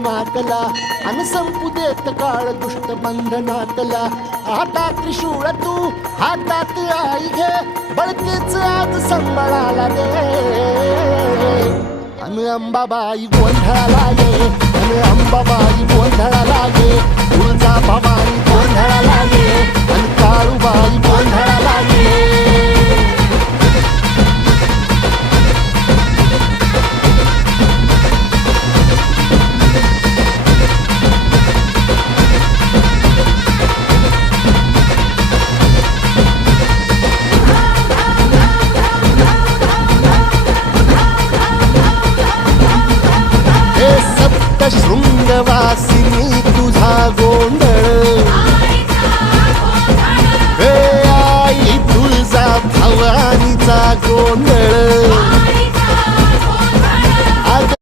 माध्यमातला अन संपू देत काळ दुष्ट बंधनातला. आता त्रिशूळ तू हातात आई घे, बळकेच आज संबळाला दे. अन अंबाबाई गोंधळाला ये, अन अंबाबाई गोंधळाला ये. तुळजा भवानी गोंधळाला ये, अन काळूबाई गोंधळाला ये.